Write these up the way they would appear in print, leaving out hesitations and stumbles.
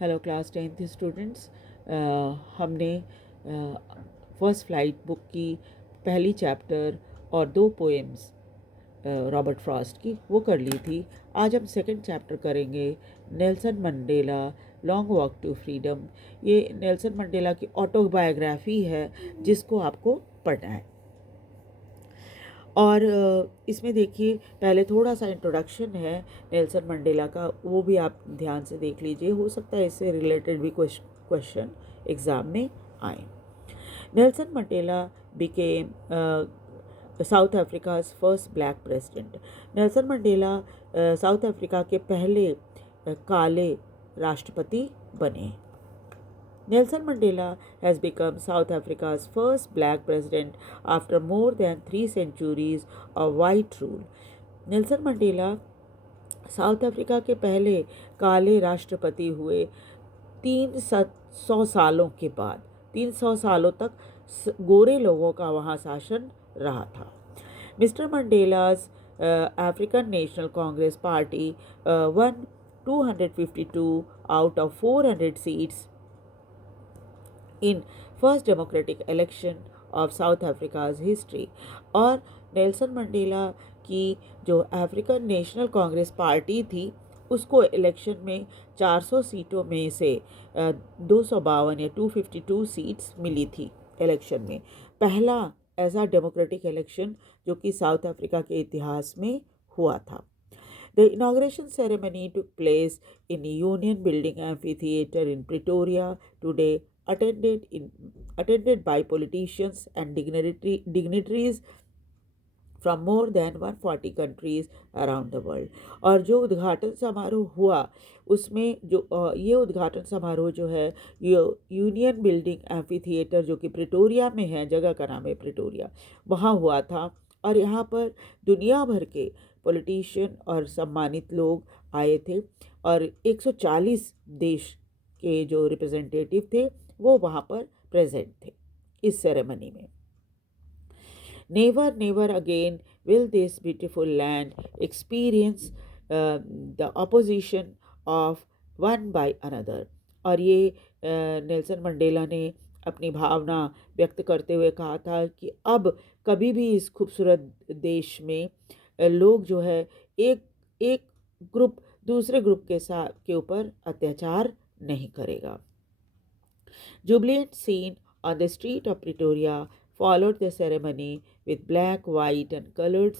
Hello class 10th students. हमने first flight book की पहली चैप्टर और 2 पोएम्स रॉबर्ट फ्रॉस्ट की वो कर ली थी। आज हम सेकंड चैप्टर करेंगे, Nelson Mandela long walk to freedom. ये नेल्सन मंडेला की ऑटोबायोग्राफी है जिसको आपको पढ़ना है। और इसमें देखिए पहले थोड़ा सा इंट्रोडक्शन है नेल्सन मंडेला का, वो भी आप ध्यान से देख लीजिए, हो सकता है इससे रिलेटेड भी क्वेश्चन एग्ज़ाम में आए। Nelson Mandela became south Africa's first black president. Nelson Mandela south Africa के पहले काले राष्ट्रपति बने। Nelson Mandela has become South Africa's first black president after more than 3 centuries of white rule. Nelson Mandela south Africa के पहले काले राष्ट्रपति हुए 300 सालों के बाद। 300 सालों तक गोरे लोगों का वहाँ शासन रहा था। Mister Mandela's African National Congress Party won 252 out of 400 seats in first democratic election of south Africa's history. और नेल्सन मंडेला की जो अफ्रीकन नेशनल कांग्रेस पार्टी थी उसको इलेक्शन में 400 सीटों में से 252 या 252 सीट्स मिली थी इलेक्शन में। पहला ऐसा डेमोक्रेटिक इलेक्शन जो कि साउथ अफ्रीका के इतिहास में हुआ था। The inauguration ceremony took place in Union Building Amphitheatre in Pretoria today, attended by politicians and dignitaries from more than 140 countries around the world। और जो उद्घाटन समारोह हुआ उसमें ये उद्घाटन समारोह जो है ये यूनियन बिल्डिंग एम्फी थिएटर जो कि प्रिटोरिया में है, जगह का नाम है प्रिटोरिया, वहाँ हुआ था। और यहाँ पर दुनिया भर के पॉलिटिशियन और सम्मानित लोग आए थे और 140 देश के जो रिप्रेजेंटेटिव थे वो वहाँ पर प्रेजेंट थे इस सेरेमनी में। Never, never again will this beautiful land experience the opposition of one by another। और ये नेल्सन मंडेला ने अपनी भावना व्यक्त करते हुए कहा था कि अब कभी भी इस खूबसूरत देश में लोग जो है एक एक ग्रुप दूसरे ग्रुप के ऊपर अत्याचार नहीं करेगा। Jubilant scene on the street of Pretoria followed the ceremony with black, white and colored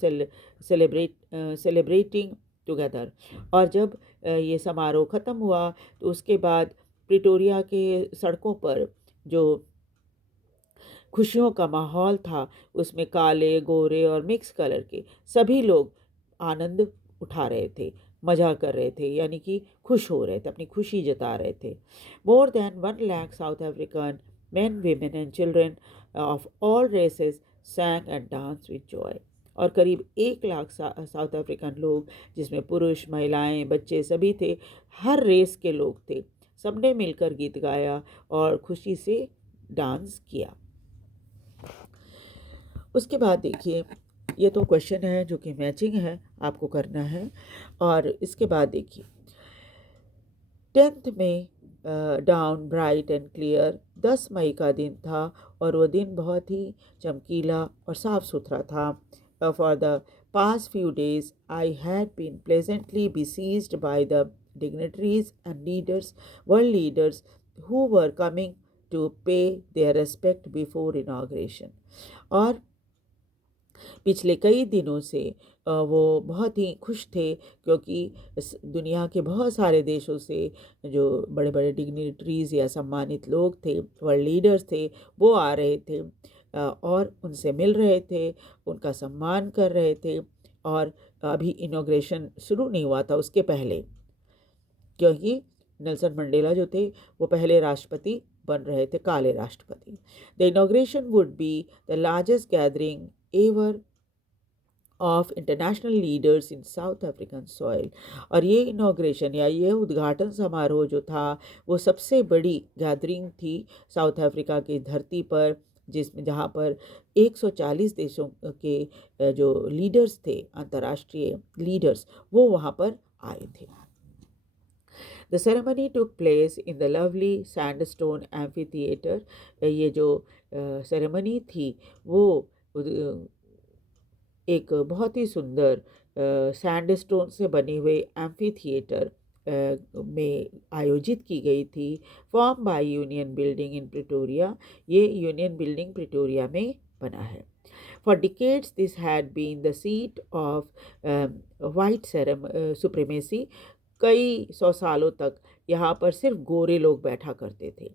celebrating together। और जब ये समारोह ख़त्म हुआ तो उसके बाद प्रिटोरिया के सड़कों पर जो खुशियों का माहौल था उसमें काले, गोरे और मिक्स कलर के सभी लोग आनंद उठा रहे थे, मज़ा कर रहे थे, यानी कि खुश हो रहे थे, अपनी खुशी जता रहे थे। More than 1 lakh south African men, women and children of all races sang and danced with joy। और करीब 1 लाख साउथ अफ्रीकन लोग, जिसमें पुरुष, महिलाएं, बच्चे सभी थे, हर रेस के लोग थे, सबने मिलकर गीत गाया और खुशी से डांस किया। उसके बाद देखिए ये तो क्वेश्चन है जो कि मैचिंग है, आपको करना है। और इसके बाद देखिए 10th में डाउन ब्राइट एंड क्लियर, 10 मई का दिन था और वो दिन बहुत ही चमकीला और साफ सुथरा था। For the past few days I had been pleasantly besieged by the dignitaries and leaders, world leaders who were coming to pay their respect before inauguration। और पिछले कई दिनों से वो बहुत ही खुश थे क्योंकि दुनिया के बहुत सारे देशों से जो बड़े बड़े डिग्निटरीज़ या सम्मानित लोग थे, वर्ल्ड लीडर्स थे, वो आ रहे थे और उनसे मिल रहे थे, उनका सम्मान कर रहे थे। और अभी इनॉग्रेशन शुरू नहीं हुआ था उसके पहले, क्योंकि नेल्सन मंडेला जो थे वो पहले राष्ट्रपति बन रहे थे, काले राष्ट्रपति। The inauguration would be the largest gathering ever of international leaders in south African soil. और ये इनॉग्रेशन या ये उद्घाटन समारोह जो था वो सबसे बड़ी गैदरिंग थी साउथ अफ्रीका की धरती पर, जिसमें जहाँ पर 140 देशों के जो लीडर्स थे, अंतर्राष्ट्रीय लीडर्स, वो वहाँ पर आए थे। The ceremony took place in the lovely sandstone amphitheatre. ये जो सेरेमनी थी वो एक बहुत ही सुंदर सैंडस्टोन से बने हुए एम्फी थिएटर में आयोजित की गई थी। Form by union building in Pretoria. ये यूनियन बिल्डिंग प्रिटोरिया में बना है। For decades, this had been the seat of white supremacy. कई सौ सालों तक यहाँ पर सिर्फ गोरे लोग बैठा करते थे।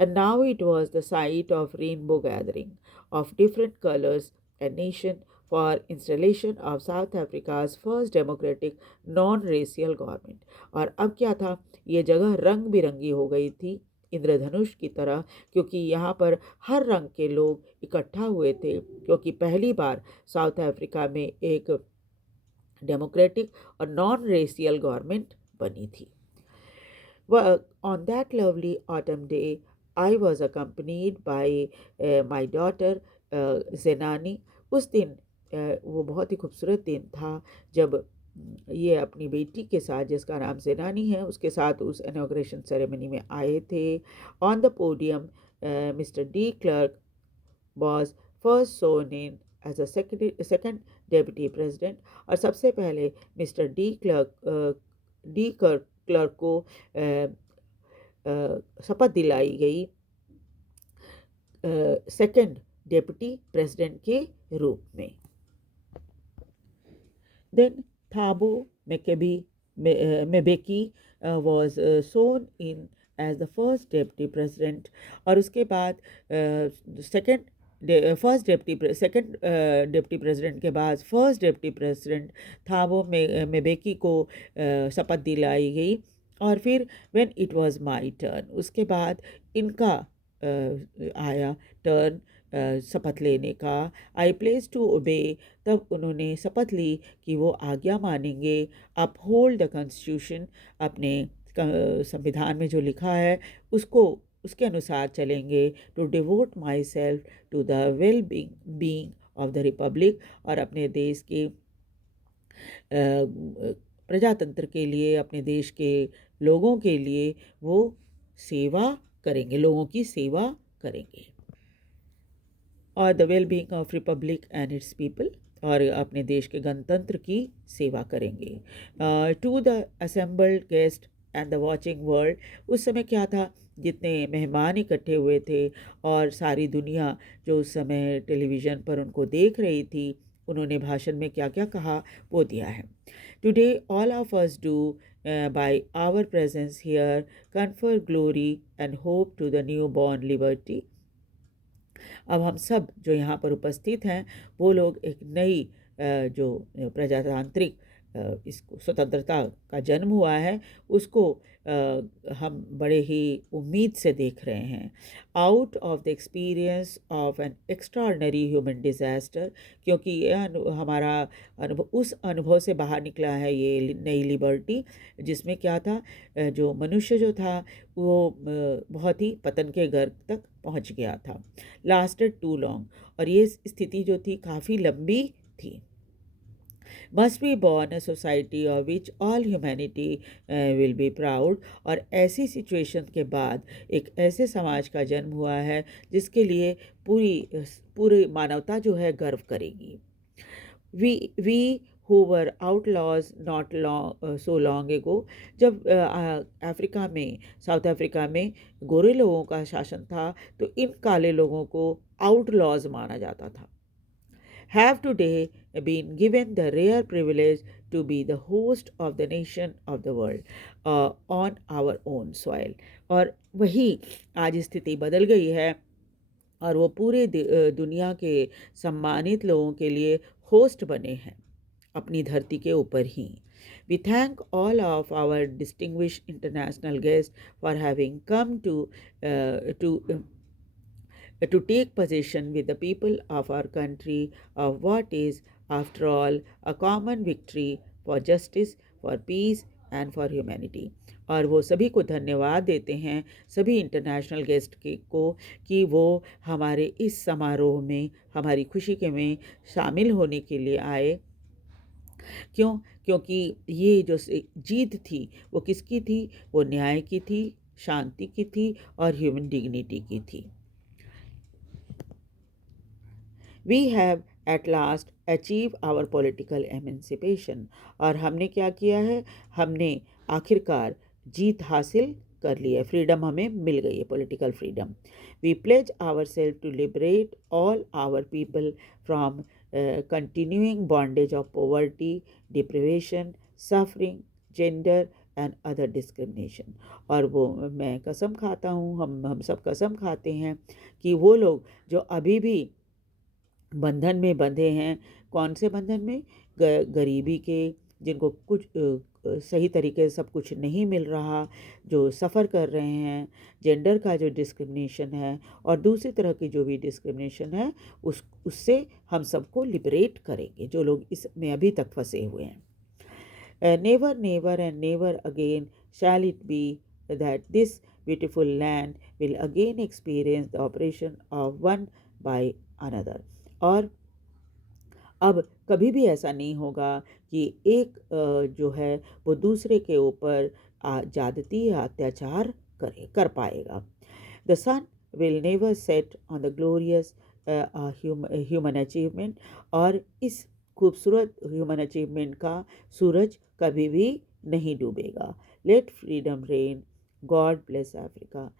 And now it was the site of rainbow gathering of different colors and nation for installation of South Africa's first democratic non-racial government. और अब क्या था, ये जगह रंग बिरंगी हो गई थी इंद्रधनुष की तरह, क्योंकि यहाँ पर हर रंग के लोग इकट्ठा हुए थे, क्योंकि पहली बार साउथ अफ्रीका में एक डेमोक्रेटिक और नॉन रेशियल गवर्नमेंट बनी थी। On that lovely autumn day, I was accompanied by my daughter ज़ेनानी। उस दिन वो बहुत ही खूबसूरत दिन था जब ये अपनी बेटी के साथ, जिसका नाम ज़ेनानी है, उसके साथ उस इनॉग्रेशन सेरेमनी में आए थे। On the podium mister de Klerk was first sworn in as a second deputy president। और सबसे पहले मिस्टर डी क्लर्क को शपथ दिलाई गई सेकंड डेप्यूटी प्रेसिडेंट के रूप में। Then Thabo Mbeki was sworn in as the first deputy president। और उसके बाद सेकंड डेप्टी प्रेसिडेंट के बाद फर्स्ट डेप्टी प्रेसिडेंट थाबो मेबेकी को शपथ दिलाई गई। और फिर when it was my turn, उसके बाद इनका आया टर्न शपथ लेने का। आई प्लेस टू ओबे, तब उन्होंने शपथ ली कि वो आज्ञा मानेंगे। अपहोल्ड द कॉन्स्टिट्यूशन, अपने संविधान में जो लिखा है उसके अनुसार चलेंगे। To devote myself to the well being of the republic, और अपने देश के प्रजातंत्र के लिए, अपने देश के लोगों के लिए वो सेवा करेंगे, लोगों की सेवा करेंगे। और the well being of republic and its people, और अपने देश के गणतंत्र की सेवा करेंगे। To the assembled guest and the watching world, उस समय क्या था, जितने मेहमान इकट्ठे हुए थे और सारी दुनिया जो उस समय टेलीविज़न पर उनको देख रही थी, उन्होंने भाषण में क्या क्या कहा वो दिया है। Today all of us do by our presence here confer glory and hope to the new born liberty. अब हम सब जो यहाँ पर उपस्थित हैं वो लोग एक नई जो प्रजातांत्रिक इसको स्वतंत्रता का जन्म हुआ है उसको हम बड़े ही उम्मीद से देख रहे हैं। Out of the experience of N extraordinary human disaster, क्योंकि ये हमारा अनुभव, उस अनुभव से बाहर निकला है ये नई लिबर्टी, जिसमें क्या था, जो मनुष्य जो था वो बहुत ही पतन के गर्भ तक पहुंच गया था। लास्टेड टू लॉन्ग, और ये स्थिति जो थी काफ़ी लंबी थी। Must be born a society of which all humanity will be proud, और ऐसी सिचुएशन के बाद एक ऐसे समाज का जन्म हुआ है जिसके लिए पूरी मानवता जो है गर्व करेगी। We who were outlaws not so long ago, जब अफ्रीका में, साउथ अफ्रीका में गोरे लोगों का शासन था तो इन काले लोगों को आउटलॉज माना जाता था। have today been given the rare privilege to be the host of the nation of the world on our own soil। और वही आज स्थिति बदल गई है और वो पूरे दुनिया के सम्मानित लोगों के लिए होस्ट बने हैं अपनी धरती के ऊपर ही। We thank all of our distinguished international guests for having come to take possession with the people of our country of what is, after all, a common victory for justice, for peace and for humanity। और वो सभी को धन्यवाद देते हैं, सभी international guest को, कि वो हमारे इस समारोह में हमारी खुशी के में शामिल होने के लिए आए क्यों? क्योंकि ये जो जीत थी वो किसकी थी? वो न्याय की थी, शांति की थी और ह्यूमन डिग्निटी की थी। We have at last achieve our political emancipation. और हमने क्या किया है? हमने आखिरकार जीत हासिल कर ली है, फ्रीडम हमें मिल गई है, political freedom. We pledge our self to liberate all our people from continuing bondage of poverty, deprivation, suffering, gender and other discrimination। और वो मैं कसम खाता हूँ, हम सब कसम खाते हैं कि वो लोग जो अभी भी बंधन में बंधे हैं, कौन से बंधन में? गरीबी के, जिनको कुछ सही तरीके से सब कुछ नहीं मिल रहा, जो सफ़र कर रहे हैं, जेंडर का जो डिस्क्रिमिनेशन है और दूसरी तरह की जो भी डिस्क्रिमिनेशन है, उससे हम सबको लिबरेट करेंगे, जो लोग इसमें अभी तक फंसे हुए हैं। Never never and never again shall it be that this beautiful land will again experience the oppression of one by another। और अब कभी भी ऐसा नहीं होगा कि एक जो है वो दूसरे के ऊपर ज़्यादती या अत्याचार कर पाएगा। The sun will never set on the glorious human achievement. और इस खूबसूरत ह्यूमन अचीवमेंट का सूरज कभी भी नहीं डूबेगा। Let freedom reign, God bless Africa.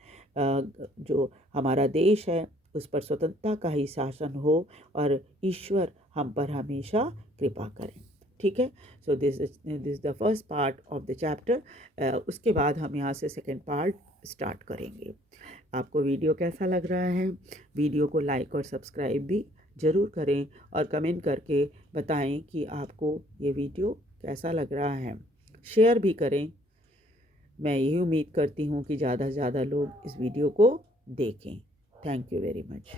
जो हमारा देश है उस पर स्वतंत्रता का ही शासन हो और ईश्वर हम पर हमेशा कृपा करें। ठीक है। So this the first part of the chapter. उसके बाद हम यहाँ से सेकंड पार्ट स्टार्ट करेंगे। आपको वीडियो कैसा लग रहा है? वीडियो को लाइक और सब्सक्राइब भी ज़रूर करें और कमेंट करके बताएं कि आपको ये वीडियो कैसा लग रहा है। शेयर भी करें। मैं यही उम्मीद करती हूँ कि ज़्यादा से ज़्यादा लोग इस वीडियो को देखें। Thank you very much.